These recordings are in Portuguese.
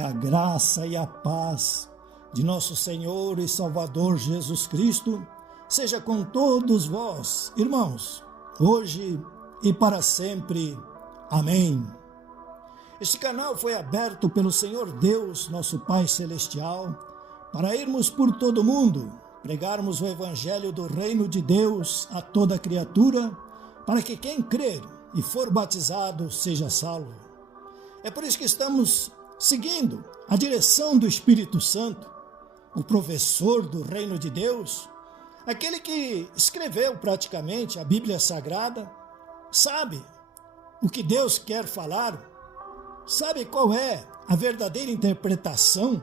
A graça e a paz de nosso Senhor e Salvador Jesus Cristo seja com todos vós, irmãos, hoje e para sempre. Amém. Este canal foi aberto pelo Senhor Deus, nosso Pai Celestial, para irmos por todo o mundo, pregarmos o Evangelho do Reino de Deus a toda criatura, para que quem crer e for batizado seja salvo. É por isso que estamos seguindo a direção do Espírito Santo, o professor do Reino de Deus, aquele que escreveu praticamente a Bíblia Sagrada, sabe o que Deus quer falar, sabe qual é a verdadeira interpretação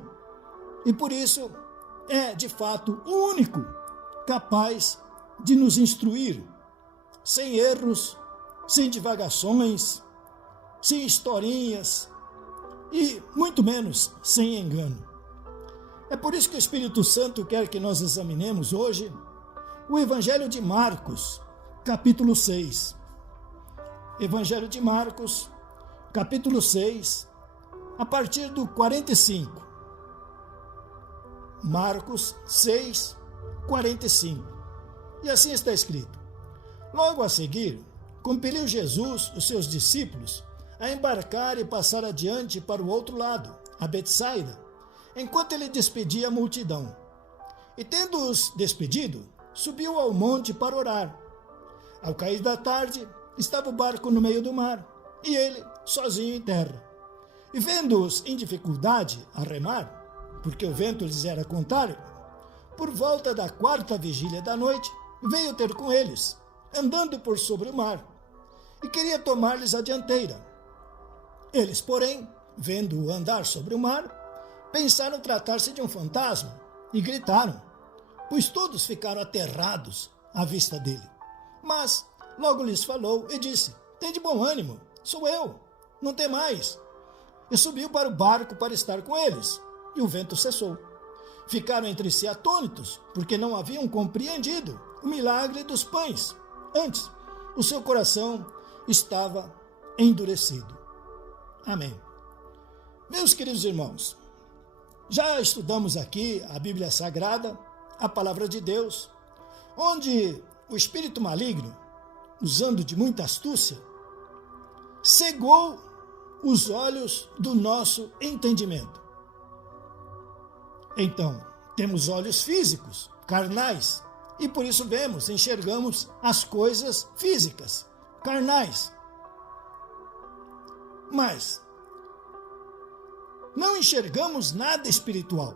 e por isso é de fato o único capaz de nos instruir, sem erros, sem divagações, sem historinhas, e muito menos sem engano. É por isso que o Espírito Santo quer que nós examinemos hoje o Evangelho de Marcos, capítulo 6. Evangelho de Marcos, capítulo 6, a partir do 45. Marcos 6, 45. E assim está escrito: Logo a seguir, compeliu Jesus os seus discípulos a embarcar e passar adiante para o outro lado, a Betsaida, enquanto ele despedia a multidão. E tendo-os despedido, subiu ao monte para orar. Ao cair da tarde, estava o barco no meio do mar, e ele sozinho em terra. E vendo-os em dificuldade a remar, porque o vento lhes era contrário, por volta da 4ª vigília da noite, veio ter com eles, andando por sobre o mar, e queria tomar-lhes a dianteira. Eles, porém, vendo-o andar sobre o mar, pensaram tratar-se de um fantasma e gritaram, pois todos ficaram aterrados à vista dele. Mas logo lhes falou e disse: Tende bom ânimo, sou eu, não temais. E subiu para o barco para estar com eles, e o vento cessou. Ficaram entre si atônitos, porque não haviam compreendido o milagre dos pães. Antes, o seu coração estava endurecido. Amém. Meus queridos irmãos, já estudamos aqui a Bíblia Sagrada, a Palavra de Deus, onde o espírito maligno, usando de muita astúcia, cegou os olhos do nosso entendimento. Então, temos olhos físicos, carnais, e por isso vemos, enxergamos as coisas físicas, carnais. Mas não enxergamos nada espiritual.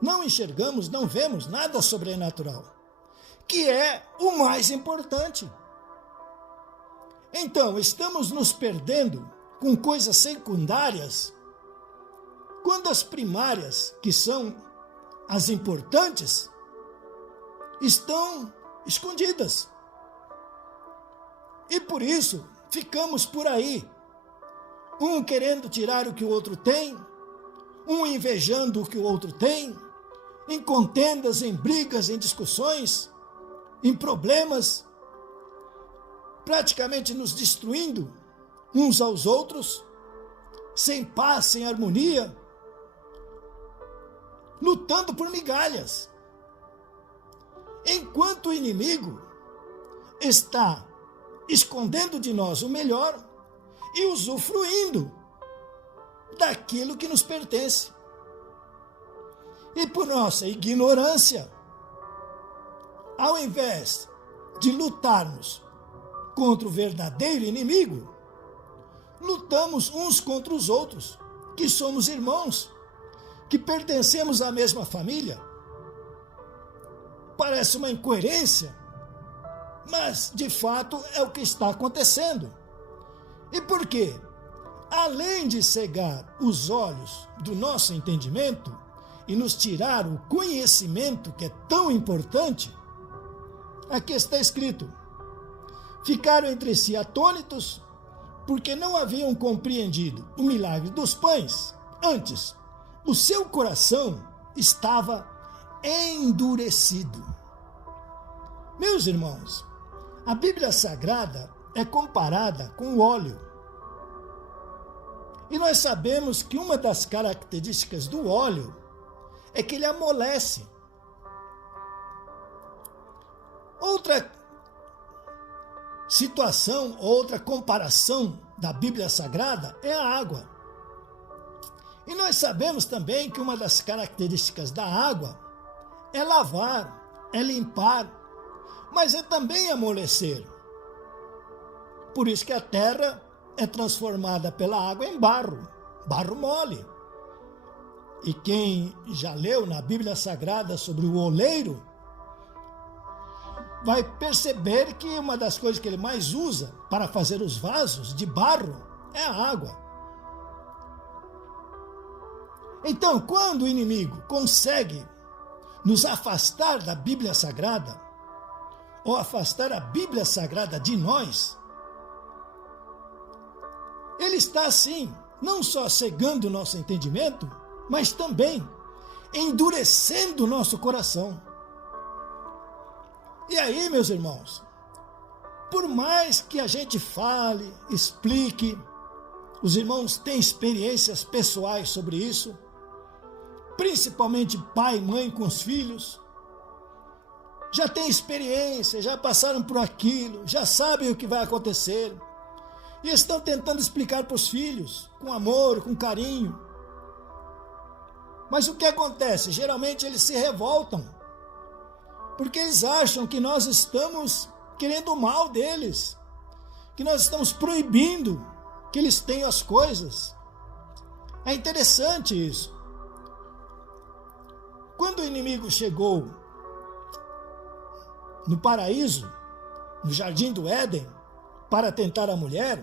Não enxergamos, não vemos nada sobrenatural, que é o mais importante. Então, estamos nos perdendo com coisas secundárias, quando as primárias, que são as importantes, estão escondidas. E por isso, ficamos por aí, um querendo tirar o que o outro tem, um invejando o que o outro tem, em contendas, em brigas, em discussões, em problemas, praticamente nos destruindo uns aos outros, sem paz, sem harmonia, lutando por migalhas. Enquanto o inimigo está escondendo de nós o melhor e usufruindo daquilo que nos pertence. E por nossa ignorância, ao invés de lutarmos contra o verdadeiro inimigo, lutamos uns contra os outros, que somos irmãos, que pertencemos à mesma família. Parece uma incoerência, mas de fato é o que está acontecendo. E por quê? Além de cegar os olhos do nosso entendimento e nos tirar o conhecimento que é tão importante, aqui está escrito: ficaram entre si atônitos, porque não haviam compreendido o milagre dos pães. Antes, o seu coração estava endurecido. Meus irmãos, a Bíblia Sagrada é comparada com o óleo. E nós sabemos que uma das características do óleo é que ele amolece. Outra situação, outra comparação da Bíblia Sagrada é a água. E nós sabemos também que uma das características da água é lavar, é limpar, mas é também amolecer. Por isso que a terra é transformada pela água em barro, barro mole. E quem já leu na Bíblia Sagrada sobre o oleiro, vai perceber que uma das coisas que ele mais usa para fazer os vasos de barro é a água. Então, quando o inimigo consegue nos afastar da Bíblia Sagrada, ou afastar a Bíblia Sagrada de nós, ele está assim, não só cegando o nosso entendimento, mas também endurecendo o nosso coração. E aí, meus irmãos, por mais que a gente fale, explique, os irmãos têm experiências pessoais sobre isso, principalmente pai e mãe com os filhos, já têm experiência, já passaram por aquilo, já sabem o que vai acontecer, e estão tentando explicar para os filhos, com amor, com carinho. Mas o que acontece? Geralmente eles se revoltam, porque eles acham que nós estamos querendo o mal deles, que nós estamos proibindo que eles tenham as coisas. É interessante isso. Quando o inimigo chegou no paraíso, no jardim do Éden, para tentar a mulher,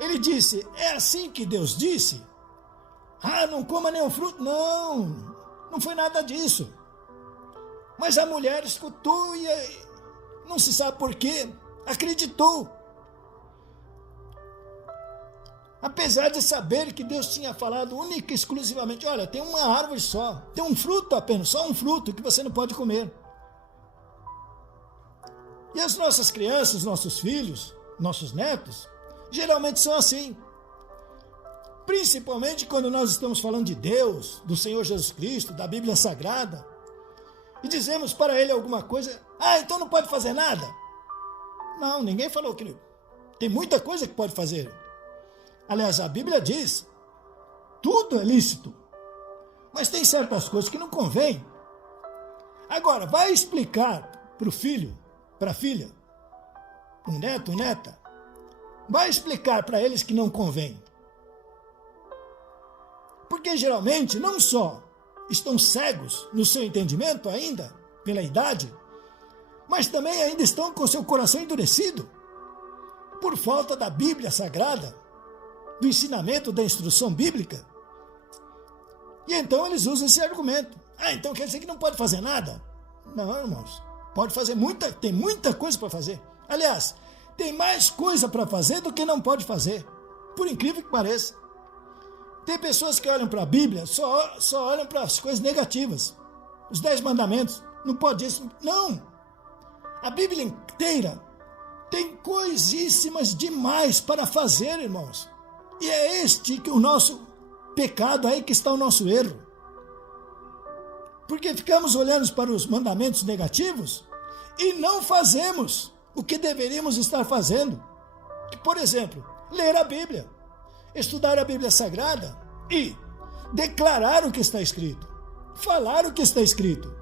ele disse, é assim que Deus disse? Ah, não coma nenhum fruto. Não foi nada disso. Mas a mulher escutou e não se sabe por quê, acreditou. Apesar de saber que Deus tinha falado única e exclusivamente, olha, tem uma árvore só, tem um fruto apenas, só um fruto que você não pode comer. E as nossas crianças, nossos filhos, nossos netos, geralmente são assim. Principalmente quando nós estamos falando de Deus, do Senhor Jesus Cristo, da Bíblia Sagrada, e dizemos para ele alguma coisa, então não pode fazer nada. Não, ninguém falou que tem muita coisa que pode fazer. Aliás, a Bíblia diz, tudo é lícito, mas tem certas coisas que não convém. Agora, vai explicar para o filho, para a filha, o neto, neta, vai explicar para eles que não convém. Porque geralmente não só estão cegos no seu entendimento ainda, pela idade, mas também ainda estão com seu coração endurecido, por falta da Bíblia Sagrada, do ensinamento, da instrução bíblica. E então eles usam esse argumento. Então quer dizer que não pode fazer nada? Não, irmãos, pode fazer tem muita coisa para fazer. Aliás, tem mais coisa para fazer do que não pode fazer, por incrível que pareça. Tem pessoas que olham para a Bíblia, só olham para as coisas negativas. Os 10 mandamentos, não pode isso. Não! A Bíblia inteira tem coisíssimas demais para fazer, irmãos. E é este que o nosso pecado, aí que está o nosso erro. Porque ficamos olhando para os mandamentos negativos e não fazemos o que deveríamos estar fazendo. Por exemplo, ler a Bíblia, estudar a Bíblia Sagrada e declarar o que está escrito, falar o que está escrito.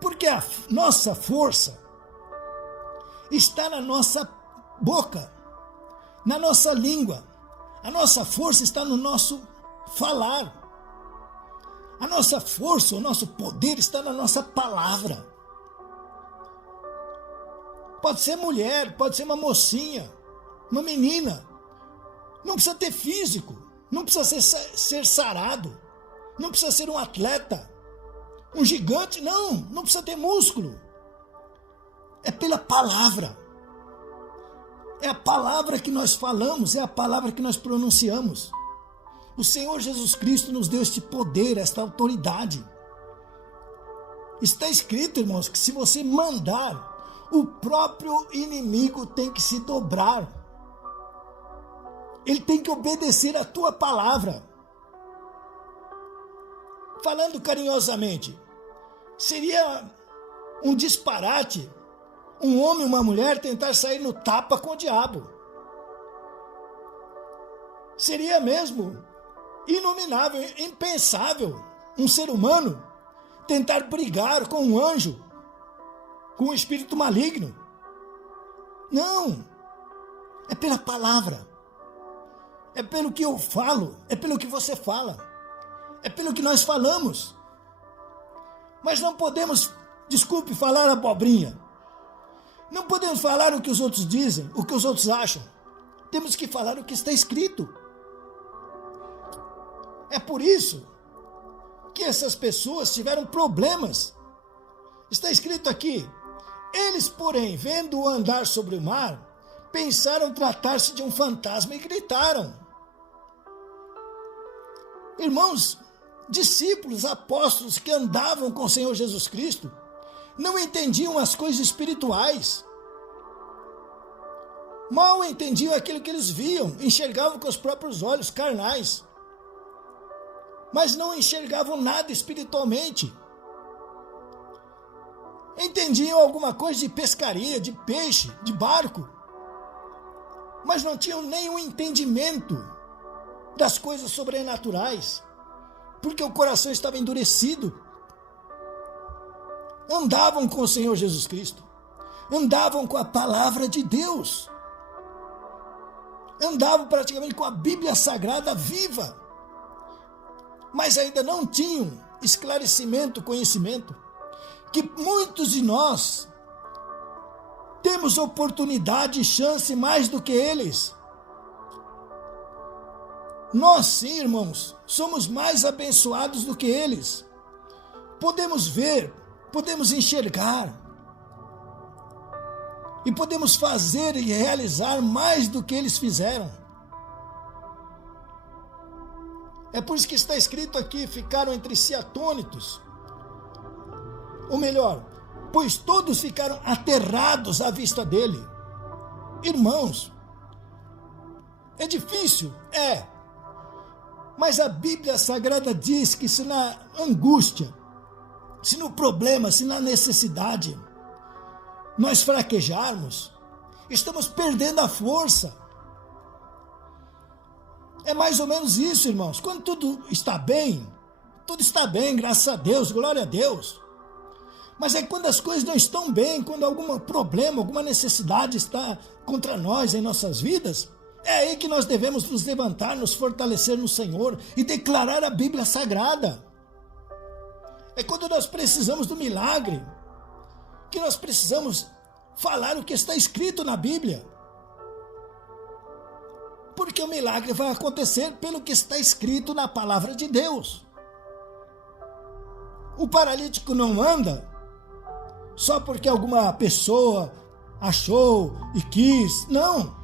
Porque a nossa força está na nossa boca, na nossa língua. A nossa força está no nosso falar. A nossa força, o nosso poder está na nossa palavra. Pode ser mulher, pode ser uma mocinha, uma menina. Não precisa ter físico, não precisa ser sarado, não precisa ser um atleta, um gigante, não precisa ter músculo. É pela palavra. É a palavra que nós falamos, é a palavra que nós pronunciamos. O Senhor Jesus Cristo nos deu este poder, esta autoridade. Está escrito, irmãos, que se você mandar, o próprio inimigo tem que se dobrar. ele tem que obedecer a tua palavra. Falando carinhosamente, seria um disparate um homem e uma mulher tentar sair no tapa com o diabo. Seria mesmo inominável, impensável, um ser humano tentar brigar com um anjo, com um espírito maligno. Não, é pela palavra, é pelo que eu falo, é pelo que você fala, é pelo que nós falamos. Mas não podemos, desculpe, falar abobrinha. Não podemos falar o que os outros dizem, o que os outros acham. Temos que falar o que está escrito. É por isso que essas pessoas tiveram problemas. Está escrito aqui: eles, porém, vendo-o andar sobre o mar, pensaram tratar-se de um fantasma e gritaram. Irmãos, discípulos, apóstolos que andavam com o Senhor Jesus Cristo, não entendiam as coisas espirituais. Mal entendiam aquilo que eles viam, enxergavam com os próprios olhos carnais, mas não enxergavam nada espiritualmente. Entendiam alguma coisa de pescaria, de peixe, de barco, mas não tinham nenhum entendimento das coisas sobrenaturais, porque o coração estava endurecido. Andavam com o Senhor Jesus Cristo, andavam com a palavra de Deus, andavam praticamente com a Bíblia Sagrada viva, mas ainda não tinham esclarecimento, conhecimento, que muitos de nós temos oportunidade e chance mais do que eles. Nós sim, irmãos, somos mais abençoados do que eles. Podemos ver, podemos enxergar e podemos fazer e realizar mais do que eles fizeram. É por isso que está escrito aqui: ficaram entre si atônitos. Ou melhor, pois todos ficaram aterrados à vista dele. Irmãos, é difícil? É. Mas a Bíblia Sagrada diz que se na angústia, se no problema, se na necessidade, nós fraquejarmos, estamos perdendo a força. É mais ou menos isso, irmãos. Quando tudo está bem, graças a Deus, glória a Deus. Mas é quando as coisas não estão bem, quando algum problema, alguma necessidade está contra nós em nossas vidas, é aí que nós devemos nos levantar, nos fortalecer no Senhor e declarar a Bíblia Sagrada. É quando nós precisamos do milagre, que nós precisamos falar o que está escrito na Bíblia. Porque o milagre vai acontecer pelo que está escrito na palavra de Deus. O paralítico não anda só porque alguma pessoa achou e quis. Não.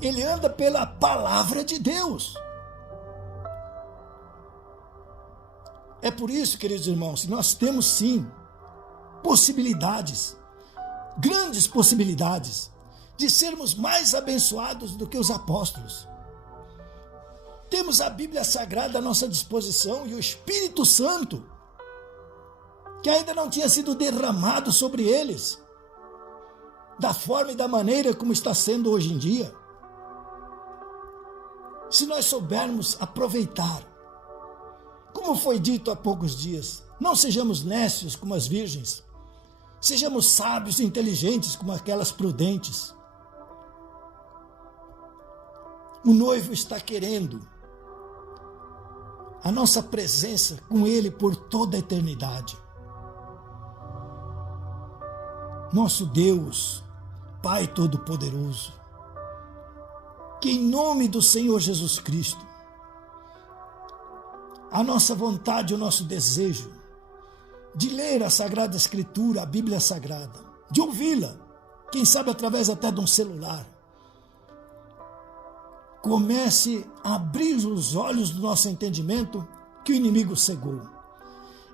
Ele anda pela palavra de Deus. É por isso, queridos irmãos, que nós temos sim possibilidades, grandes possibilidades, de sermos mais abençoados do que os apóstolos. Temos a Bíblia Sagrada à nossa disposição e o Espírito Santo, que ainda não tinha sido derramado sobre eles, da forma e da maneira como está sendo hoje em dia. Se nós soubermos aproveitar, como foi dito há poucos dias, não sejamos nécios como as virgens, sejamos sábios e inteligentes como aquelas prudentes. O noivo está querendo a nossa presença com ele por toda a eternidade. Nosso Deus, Pai Todo-Poderoso, que em nome do Senhor Jesus Cristo, a nossa vontade, o nosso desejo de ler a Sagrada Escritura, a Bíblia Sagrada, de ouvi-la, quem sabe através até de um celular, comece a abrir os olhos do nosso entendimento que o inimigo cegou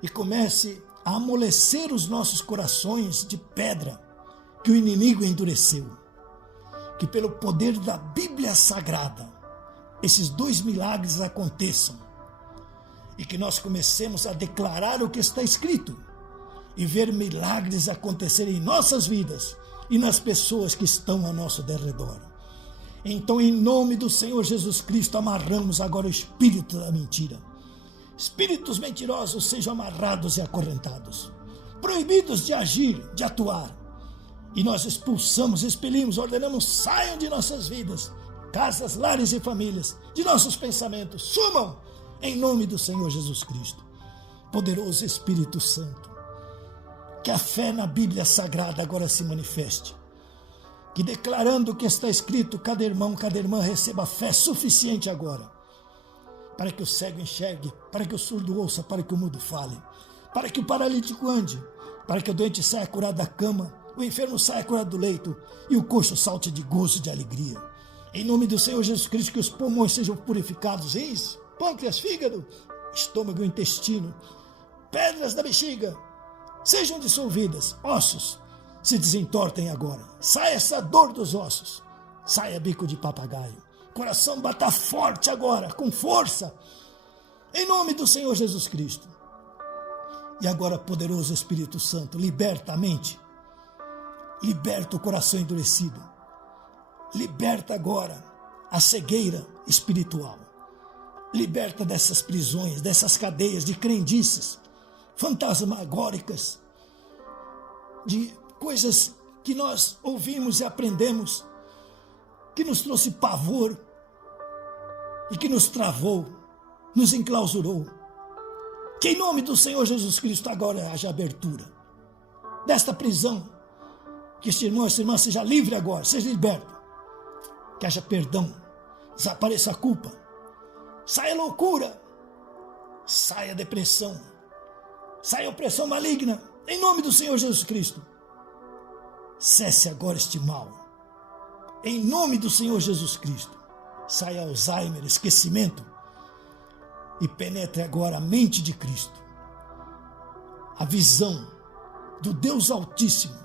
e comece a amolecer os nossos corações de pedra que o inimigo endureceu. Que pelo poder da Bíblia Sagrada esses 2 milagres aconteçam e que nós comecemos a declarar o que está escrito e ver milagres acontecerem em nossas vidas e nas pessoas que estão ao nosso derredor. Então, em nome do Senhor Jesus Cristo, amarramos agora o espírito da mentira. Espíritos mentirosos sejam amarrados e acorrentados, proibidos de agir, de atuar. E nós expulsamos, expelimos, ordenamos, saiam de nossas vidas, casas, lares e famílias, de nossos pensamentos, sumam em nome do Senhor Jesus Cristo. Poderoso Espírito Santo, que a fé na Bíblia Sagrada agora se manifeste, que declarando o que está escrito, cada irmão, cada irmã receba fé suficiente agora, para que o cego enxergue, para que o surdo ouça, para que o mudo fale, para que o paralítico ande, para que o doente saia curado da cama, o enfermo saia curado do leito e o coxo salte de gozo e de alegria. Em nome do Senhor Jesus Cristo, que os pulmões sejam purificados, rins, pâncreas, fígado, estômago, intestino, pedras da bexiga sejam dissolvidas, ossos se desentortem agora. Saia essa dor dos ossos, saia bico de papagaio, coração bata forte agora, com força, em nome do Senhor Jesus Cristo. E agora, poderoso Espírito Santo, liberta a mente, liberta o coração endurecido, liberta agora a cegueira espiritual, liberta dessas prisões, dessas cadeias de crendices fantasmagóricas, de coisas que nós ouvimos e aprendemos, que nos trouxe pavor e que nos travou, nos enclausurou. Que em nome do Senhor Jesus Cristo agora haja abertura desta prisão, que este irmão, esta irmã seja livre agora, seja liberto, que haja perdão, desapareça a culpa, saia a loucura, saia a depressão, saia a opressão maligna, em nome do Senhor Jesus Cristo. Cesse agora este mal, em nome do Senhor Jesus Cristo. Saia Alzheimer, esquecimento, e penetre agora a mente de Cristo, a visão do Deus Altíssimo.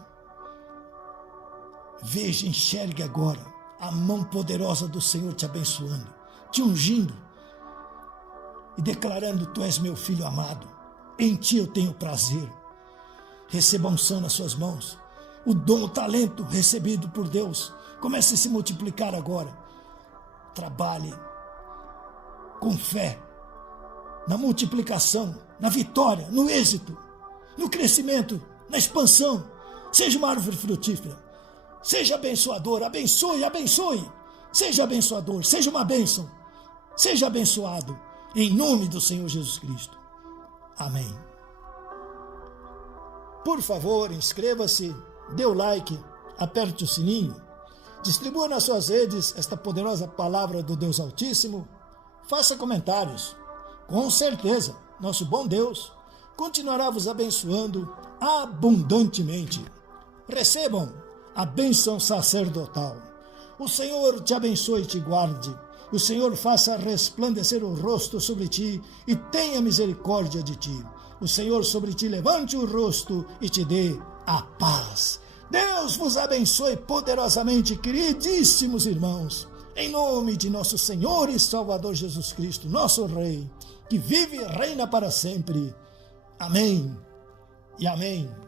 Veja, enxergue agora a mão poderosa do Senhor te abençoando, te ungindo e declarando: tu és meu filho amado, em ti eu tenho prazer. Receba a unção nas suas mãos, o dom, o talento recebido por Deus comece a se multiplicar agora. Trabalhe com fé na multiplicação, na vitória, no êxito, no crescimento, na expansão. Seja uma árvore frutífera, seja abençoador, abençoe, abençoe, seja abençoador, seja uma bênção, seja abençoado, em nome do Senhor Jesus Cristo. Amém. Por favor, inscreva-se, dê o like, aperte o sininho, distribua nas suas redes esta poderosa palavra do Deus Altíssimo, faça comentários. Com certeza, nosso bom Deus continuará vos abençoando abundantemente. Recebam a bênção sacerdotal. O Senhor te abençoe e te guarde. O Senhor faça resplandecer o rosto sobre ti e tenha misericórdia de ti. O Senhor sobre ti levante o rosto e te dê a paz. Deus vos abençoe poderosamente, queridíssimos irmãos, em nome de nosso Senhor e Salvador Jesus Cristo, nosso Rei, que vive e reina para sempre. Amém e amém.